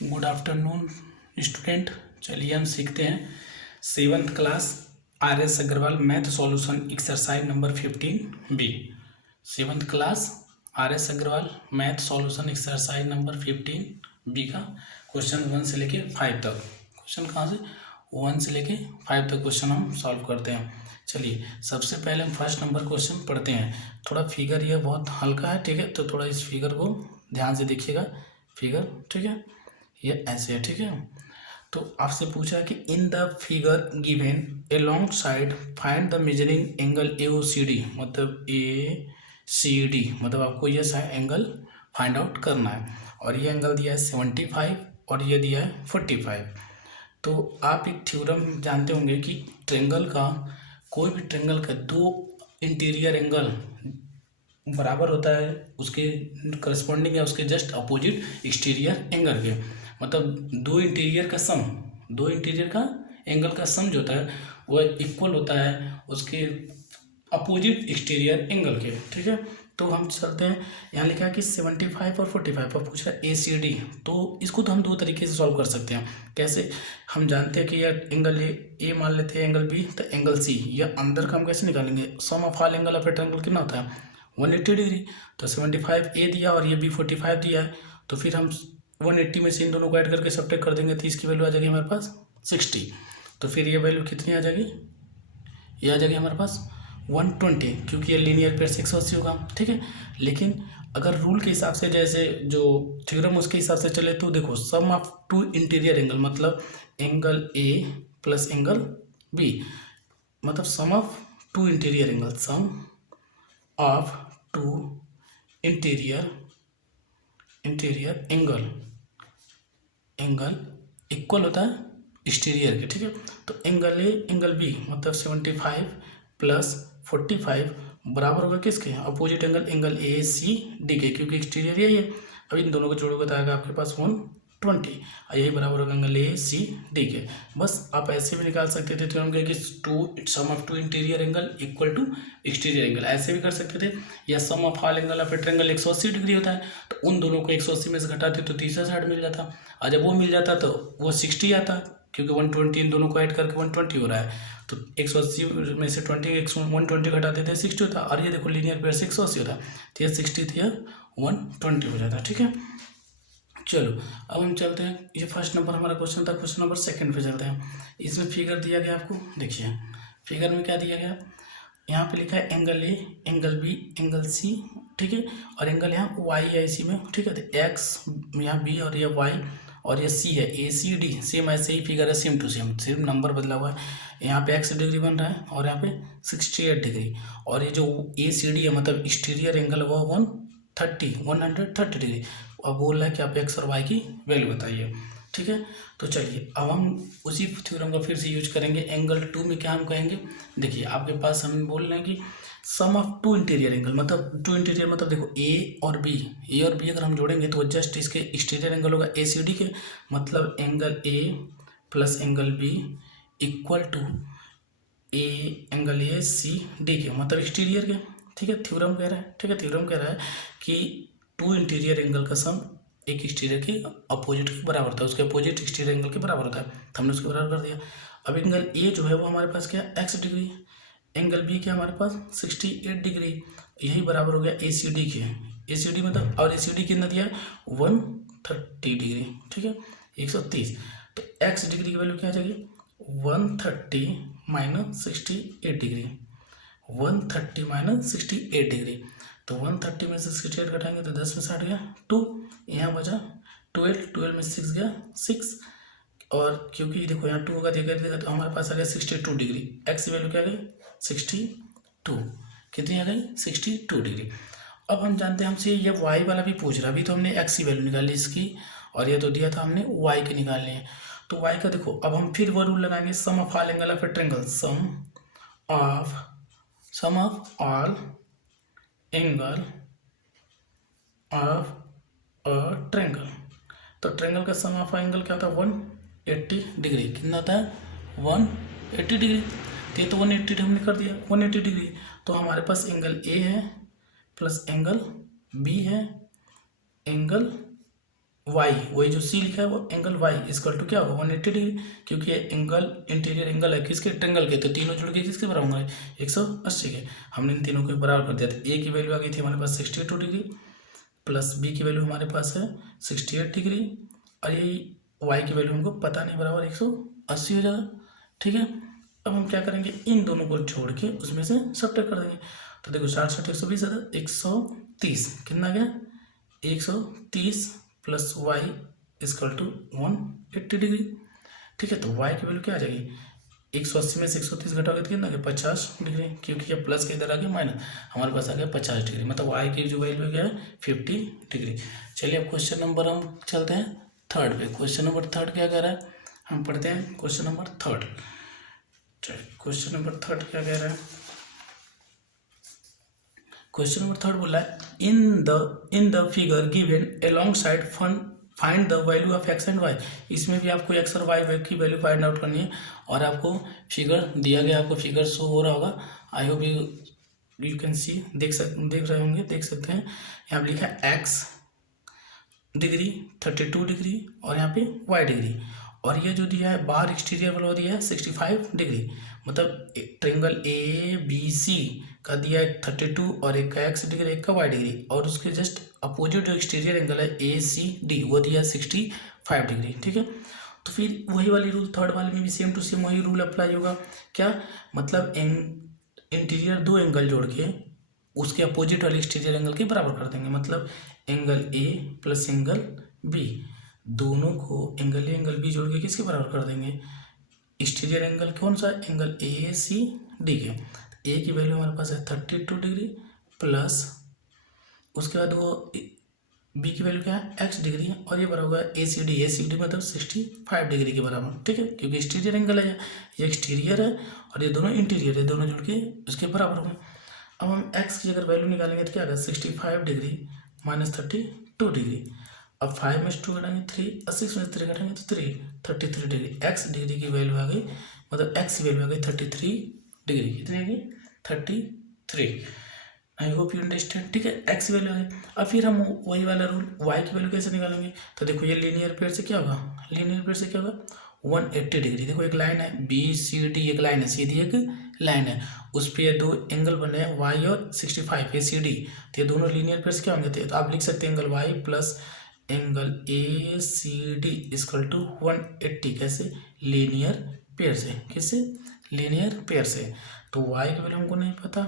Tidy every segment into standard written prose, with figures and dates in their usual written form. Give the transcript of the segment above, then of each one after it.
Good afternoon student. चलिए हम सीखते हैं 7th class RS Agarwal math solution exercise number 15 बी। 7th class RS Agarwal math solution exercise number 15 B का क्वेश्चन 1 से लेके 5 तक। क्वेश्चन कहाँ से 1 से लेके 5 तक क्वेश्चन हम सॉल्व करते हैं। चलिए सबसे पहले हम फर्स्ट नंबर क्वेश्चन पढ़ते हैं। थोड़ा फिगर ये बहुत हल्का है, ठीक है, तो थोड़ा इस फिगर को ध्यान से देखिएगा। फिगर ठीक है, ये ऐसे है, ठीक है। तो आपसे पूछा कि इन the figure given alongside find the measuring angle AOCD, मतलब ACD, मतलब आपको ये एंगल फाइंड आउट करना है। और ये एंगल दिया है 75 और ये दिया है 45। तो आप एक थ्योरम जानते होंगे कि ट्रेंगल का, कोई भी ट्रेंगल का दो इंटीरियर एंगल बराबर होता है उसके करस्पॉन्डिंग या उसके जस्ट अपोजिट एक्सटीरियर एंगल के। मतलब दो इंटीरियर का एंगल का सम जो होता है वह इक्वल होता है उसके अपोजिट एक्सटीरियर एंगल के, ठीक है। तो हम चलते हैं, यहाँ लिखा है कि 75 और 45 पर पूछ रहा है ACD। तो इसको तो हम दो तरीके से सॉल्व कर सकते हैं। कैसे? हम जानते हैं कि यार एंगल ए मान लेते हैं, एंगल B, तो एंगल C, या अंदर का हम कैसे निकालेंगे? Sum of all angle of a triangle कितना होता है? 180 डिग्री। तो 75 A दिया और ये B 45 दिया है, तो फिर हम 180 में से इन दोनों को ऐड करके सब्ट्रैक्ट कर देंगे, तो इसकी वैल्यू आ जाएगी हमारे पास 60। तो फिर ये वैल्यू कितनी आ जाएगी? ये आ जाएगी हमारे पास 120, क्योंकि ये लीनियर पेयर से 180 होगा, ठीक है। लेकिन अगर रूल के हिसाब से, जैसे जो थ्योरम उसके हिसाब से चले, तो देखो sum of two interior angle, मतलब angle A plus angle B, मतलब sum of two interior angle, sum of two interior angle equal होता है एक्सटीरियर के, ठीक है। तो एंगल A एंगल B, मतलब 75 प्लस 45 बराबर होगा किसके? अपोजिट एंगल ACD के, क्योंकि एक्सटीरियर यही है। अब इन दोनों को जोड़ोगे तो आएगा आपके पास 120, और यही बराबर होगा एंगल ACD के। बस आप ऐसे भी निकाल सकते थे थ्योरम के कि sum of two interior angle equal to exterior angle, ऐसे भी कर सकते थे। या sum of all angle of a triangle 180 degree होता है, तो उन दोनों को 180 में से घटाते तो तीसरा साइड मिल जाता, और जब वो मिल जाता तो वो 60 आता, क्योंकि 120 इन दोनों को ऐड करके 120 हो रहा है। तो 180 में से 120 घटा देते हैं 60 होता है, और ये देखो लीनियर पेयर से 180 होता है, तो ये 60 थी 120 हो जाता है, ठीक है। चलो अब हम चलते हैं, ये फर्स्ट नंबर हमारा क्वेश्चन था। क्वेश्चन नंबर 2 पे चलते हैं। इसमें फिगर दिया गया आपको, देखिए फिगर में क्या दिया गया। यहाँ पे लिखा है angle A angle B angle C, ठीक है, और एंगल यहाँ Y है इसी में, ठीक है। तो X यहाँ B और ये Y और ये C है ACD, सेम ऐसे ही फिगर है, सेम टू सेम, सिर्फ नंबर बदला हुआ है। यहाँ पे X डिग्री बन रहा है और यहाँ पे 68 डिग्री, और ये जो ACD है मतलब एक्सटीरियर एंगल वो 130 डिग्री। अब बोल रहा है कि आप X और Y की वैल्यू बताइए, ठीक है। तो चलिए अब हम उसी थ्योरम का फिर से यूज करेंगे। एंगल 2 में क्या हम कहेंगे, देखिए आपके पास हम बोल रहे हैं कि sum of two interior angle, मतलब टू इंटीरियर मतलब देखो ए और बी अगर हम जोड़ेंगे तो जस्ट इसके एक्सटीरियर एंगल होगा ACD के, मतलब angle A plus angle B equal to angle ACD के, मतलब एक्सटीरियर के, ठीक है। थ्योरम कह रहा है, ठीक है, थ्योरम कह रहा है कि टू इंटीरियर एंगल का सम एक एक्सटीरियर के अपोजिट के बराबर होता है, उसके अपोजिट एक्सटीरियर एंगल के बराबर होता है, तो हमने उसके बराबर कर दिया। अब एंगल A जो है वो हमारे पास क्या, X डिग्री, एंगल B क्या हमारे पास 68 डिग्री, यही बराबर हो गया ACD के। ACD मतलब, और ACD कितना दिया है 130 डिग्री, ठीक है, 130। तो X डिग्री की वैल्यू क्या आ जाएगी 130 माइनस 68 डिग्री, 130 माइनस 68 डिग्री। तो 130 में से 68 घटाएंगे तो 10 में 60 गया 2, यहाँ बचा 12 में 6 गया 6, और क्योंकि देखो यहाँ 2 होगा देगा तो हमारे पास आ गया 62 डिग्री। X की वैल्यू क्या आ गई 62, कितनी आ गई 62 डिग्री। अब हम जानते हैं हमसे ये Y वाला भी पूछ रहा, अभी तो हमने X की वैल्यू निकाली इसकी, और ये तो दिया था हमने Y के निकालने हैं। तो Y का देखो, अब हम फिर वो रूल लगाएंगे, sum of all angle of a triangle, sum of all angle of a triangle. तो ट्रायंगल का सम ऑफ एंगल क्या होता है 180 डिग्री, कितना होता है 180 डिग्री। तो ये तो 180 हमने कर दिया 180 डिग्री। तो हमारे पास एंगल A है प्लस एंगल B है, एंगल वाई, वही जो सी लिखा है वो एंगल वाई इक्वल टू क्या होगा 180 डिग्री, क्योंकि ये एंगल इंटीरियर एंगल है किसके, ट्रेंगल के, तो तीनों जुड़ के किसके बराबर होंगे 180 के। हमने इन तीनों को बराबर कर दिया, तो ए की वैल्यू आ गई थी हमारे पास 62 डिग्री, प्लस बी की वैल्यू हमारे पास है 68 डिग्री, और ये वाई की वैल्यू हमको पता नहीं, बराबर 180 हो जाएगा। ठीक है, अब हम क्या करेंगे, इन दोनों को जोड़ के उसमें से सब्ट्रैक्ट कर देंगे। तो देखो 60 120 है, 130 कितना गया 130 plus Y equal to 180 degree. ठीक है, तो वाई की वैल्यू क्या आ जाएगी, 180 में से 130 घटाओगे तो कितना गया 50 डिग्री, क्योंकि ये प्लस के इधर आ गया माइनस, हमारे पास आ गया 50 डिग्री, मतलब वाई की जो वैल्यू क्या है 50 डिग्री। चलिए अब क्वेश्चन नंबर हम चलते हैं थर्ड पे। क्वेश्चन नंबर थर्ड क्या कह रहा है, हम पढ़ते हैं क्वेश्चन नंबर थर्ड। चलिए क्वेश्चन नंबर थर्ड क्या कह रहा है, क्वेश्चन नंबर थर्ड बोला है in the figure given alongside find the value of X and Y. इसमें भी आपको एक्स और वाई की वैल्यू फाइंड आउट करनी है, और आपको फिगर दिया गया, आपको फिगर शो हो रहा होगा, I hope you can see, देख रहे होंगे, देख सकते हैं, यहाँ पे लिखा है एक्स डिग्री 32 डिग्री और यहाँ पे वाई डिग्री, और ये जो दिया है बाहर एक्सटीरियर वाला दिया है 65 डिग्री, मतलब ट्रेंगल ए बी सी का दिया है 32 और एक का एक्स डिग्री एक का वाई डिग्री, और उसके जस्ट अपोजिट जो एक्सटीरियर एंगल है ए सी डी वो दिया है 65 डिग्री। ठीक है, तो फिर वही वाली रूल थर्ड वाले में भी सेम टू सेम वही रूल अप्लाई होगा। क्या मतलब, इंटीरियर दो एंगल जोड़ के उसके अपोजिट वाले एक्सटीरियर एंगल के बराबर कर देंगे, मतलब angle A plus angle B, दोनों को एंगल ए एंगल बी जोड़ के किसके बराबर कर देंगे, एक्सटीरियर एंगल कौन सा, एंगल ए सी डी के। ए की वैल्यू हमारे पास है 32 डिग्री, प्लस उसके बाद वो बी की वैल्यू क्या है एक्स डिग्री, और ये बराबर होगा ए सी डी मतलब 65 डिग्री के बराबर। ठीक है, क्योंकि एक्सटीरियर एंगल है, ये एक्सटीरियर है और ये दोनों इंटीरियर है, दोनों जुड़ के उसके बराबर होंगे। अब हम एक्स की अगर वैल्यू निकालेंगे तो क्या आएगा 65 डिग्री माइनस 32 डिग्री, अब 5 में 2 घटाएंगे 3 और 6 में 3 घटाएंगे तो 3 33 डिग्री, एक्स डिग्री की वैल्यू आ गई, मतलब एक्स की वैल्यू आ गई 33 डिग्री, कितनी आ गई 33। I hope you understand. ठीक है, एक्स वैल्यू आ गई। अब फिर हम वही वाला रूल वाई की वैल्यू कैसे निकालेंगे, तो देखो ये लीनियर पेयर से क्या होगा, लीनियर पेयर से क्या होगा 180 डिग्री, देखो एक लाइन है बी सी डी, एक लाइन है सीधी एक लाइन है, उस पर ये दो एंगल बने हैं वाई और 65 ए सी डी, तो ये दोनों लीनियर पेयर से क्या होंगे, तो आप लिख सकते हैं angle Y plus angle A C D equal to 180, कैसे लीनियर पेयर से, किससे लीनियर पेयर से। तो वाई की वैल्यू हमको नहीं पता,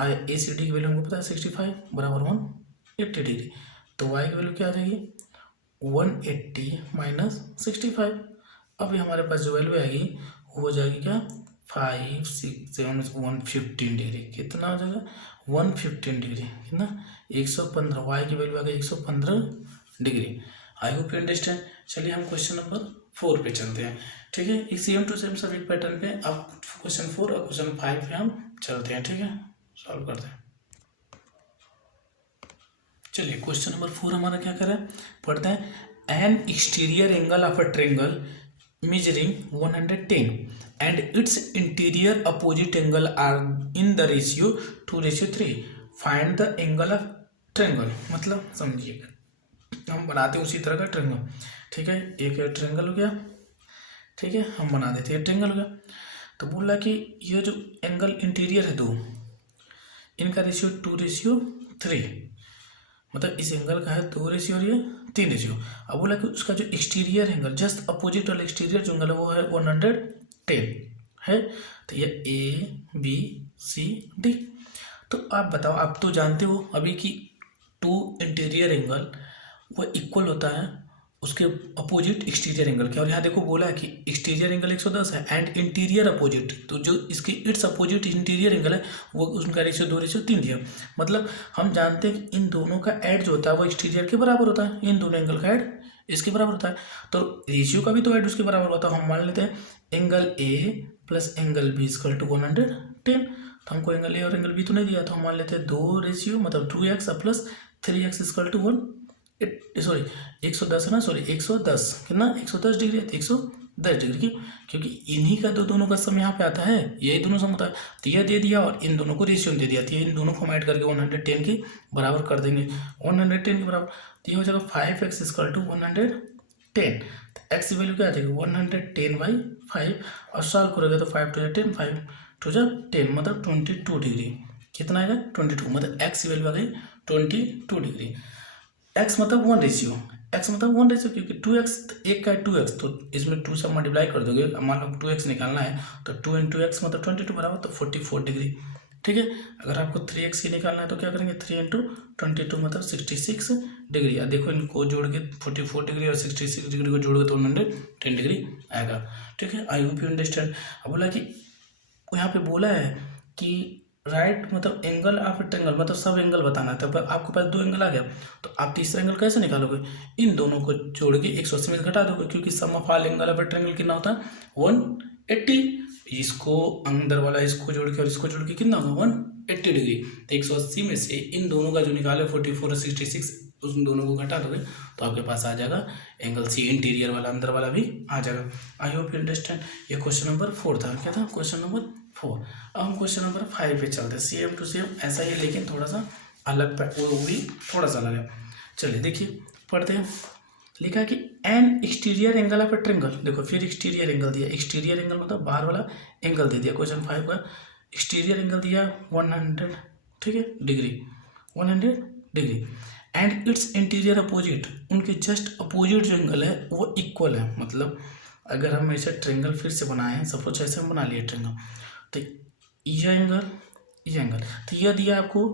ए सी डी की वैल्यू हमको पता है 65 बराबर 180 डिग्री, तो वाई की वैल्यू क्या आ जाएगी 180 माइनस 65। अब ये हमारे पास जो वैल्यू आएगी वो हो जाएगी क्या 5 6 7 115 डिग्री, कितना हो जाएगा 115 डिग्री, कितना 115, वाई की वैल्यू आ गई 115 degree. I hope you understand. चलिए हम क्वेश्चन नंबर 4 पे चलते हैं। ठीक है, एक सेम टू सेम सभी पैटर्न पे अब क्वेश्चन 4 और क्वेश्चन 5 पे हम चलते हैं। ठीक है, सॉल्व करते हैं। चलिए क्वेश्चन नंबर 4 हमारा क्या कर रहा है, पढ़ते हैं। N exterior angle of a triangle measuring 110 and its interior opposite angle are in the ratio 2:3, find the angle of triangle। मतलब समझिएगा, हम बनाते हैं उसी तरह का ट्रेंगल। ठीक है, एक ट्रेंगल हो गया, ठीक है, हम बना देते हैं ट्रेंगल हो गया। तो बोल रहा कि ये जो एंगल इंटीरियर है दो, इनका रेशियो 2:3, मतलब इस एंगल का है 2 रेशियो और ये 3 रेशियो। अब बोला कि उसका जो एक्सटीरियर एंगल जस्ट अपोजिट वाला एक्सटीरियर जो एंगल है वो है 110 है, तो ये ए बी सी डी। तो आप बताओ, आप तो जानते हो अभी कि 2 इंटीरियर एंगल वो इक्वल होता है उसके अपोजिट एक्सटीरियर एंगल के, और यहाँ देखो बोला है कि एक्सटीरियर एंगल 110 है एंड इंटीरियर अपोजिट, तो जो इसके इट्स अपोजिट इंटीरियर एंगल है वो उनका रेशियो 2:3 दिया। मतलब हम जानते हैं कि इन दोनों का ऐड जो होता है वो एक्सटीरियर के बराबर होता है, इन दोनों एंगल का ऐड इसके बराबर होता है, तो रेशियो का भी तो ऐड उसके बराबर होता है। हम मान लेते हैं angle A plus angle B equal to 110, तो हमको एंगल ए और एंगल बी तो नहीं दिया, तो हम मान लेते हैं 2 रेशियो मतलब 2x plus 3x equal to 110 है ना, 110 कितना 110 डिग्री है, 10 डिग्री। क्यों? क्योंकि इन्हीं का तो दोनों का सम यहाँ पे आता है, यही दोनों सम होता है। तो यह दे दिया और इन दोनों को रेशियो दे दिया, तो इन दोनों को हम ऐड करके 110 के बराबर कर देंगे। 110 के बराबर तो ये हो जाएगा 5x = 110। तो x की वैल्यू क्या आ जाएगी 110/5 और सॉल्व करोगे तो 5 × 10 5 × 10 मतलब 22 डिग्री। कितना आएगा 22, मतलब x की वैल्यू आ गई 22 डिग्री। x मतलब 1 रेशियो, x मतलब 1 रेशियो क्योंकि 2x एक का 2x, तो इसमें 2 से मल्टीप्लाई कर दोगे। मान लो 2x निकालना है तो 2 × x मतलब 22 बराबर तो 44 डिग्री। ठीक है, अगर आपको 3x की निकालना है तो क्या करेंगे 3 × 22 मतलब 66 डिग्री। या देखो इनको जोड़ के 44 डिग्री और 66 डिग्री को जोड़ोगे तो 110 डिग्री आएगा। ठीक है, आई होप यू अंडरस्टैंड। अब बोला कि यहाँ पे बोला है कि राइट मतलब एंगल ऑफ ट्रायंगल, मतलब सब एंगल बताना है। तो आपके पास 2 एंगल आ गया तो आप तीसरा एंगल कैसे निकालोगे, इन दोनों को जोड़ के 180 में घटा दोगे, क्योंकि sum of all angle of triangle कितना होता है 180। इसको अंदर वाला इसको जोड़ के और इसको जोड़ के कितना होगा 180 डिग्री। तो 180 में से इन दोनों का जो निकाले 44 और 66 उन दोनों को घटा दोगे तो आपके पास आ जाएगा एंगल सी, इंटीरियर वाला अंदर वाला भी आ जाएगा। I hope you understand. ये क्वेश्चन नंबर 4 था। क्या था क्वेश्चन नंबर 4। अब हम क्वेश्चन नंबर 5 पे चलते हैं। सेम टू सेम ऐसा ही लेकिन थोड़ा सा अलग, वो भी थोड़ा सा अलग है। चलिए देखिए पढ़ते हैं। लिखा है कि N exterior angle of a triangle. देखो फिर एक्सटीरियर एंगल दिया, एक्सटीरियर एंगल मतलब बाहर वाला एंगल दे दिया। क्वेश्चन 5 का एक्सटीरियर एंगल दिया 100, ठीक है degree, 100 degree and it's interior opposite, उनके जस्ट अपोजिट जो एंगल है वो इक्वल है। मतलब अगर हम ऐसे ट्रायंगल फिर से बनाएं, सपोज ऐसे हम बना लिए ट्रायंगल, तो ये एंगल तो यह दिया आपको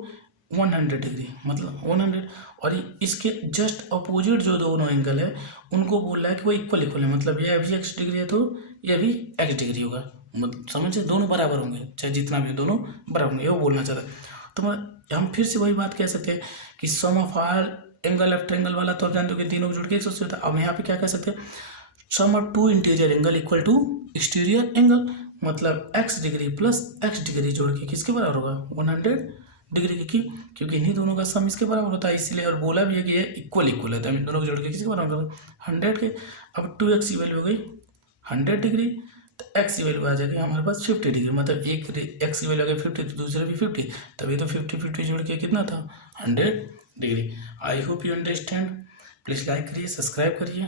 100 डिग्री मतलब 100, और इसके जस्ट अपोजिट जो दोनों एंगल है उनको बोल रहा है कि वो इक्वल है। मतलब ये भी x डिग्री है तो ये भी x डिग्री होगा, मतलब समझे दोनों बराबर होंगे, चाहे जितना भी दोनों बराबर होंगे, वो बोलना चाहता है। तो हम फिर से वही बात कह सकते हैं कि sum of all angle of triangle वाला तो आप जानते हो कि तीनों को जोड़ के 180 होता है। अब यहाँ पे क्या कह सकते हैं sum of 2 interior angle equal to exterior angle, मतलब x degree plus x degree जोड़ के किसके बराबर होगा 100 डिग्री की, क्योंकि इन्हीं दोनों का सम इसके बराबर होता है इसीलिए। और बोला भी है कि ये इक्वल है, तो हम इन दोनों को जोड़ के किसके बराबर होगा 100 के। अब 2x की वैल्यू हो गई 100 डिग्री, तो x की वैल्यू आ जाएगी हमारे पास 50 डिग्री, मतलब एक x की वैल्यू आ गई 50 तो दूसरे भी 50, तभी तो 50 जोड़ के कितना था 100 degree. I hope you understand. Please like करिए, सब्सक्राइब करिए।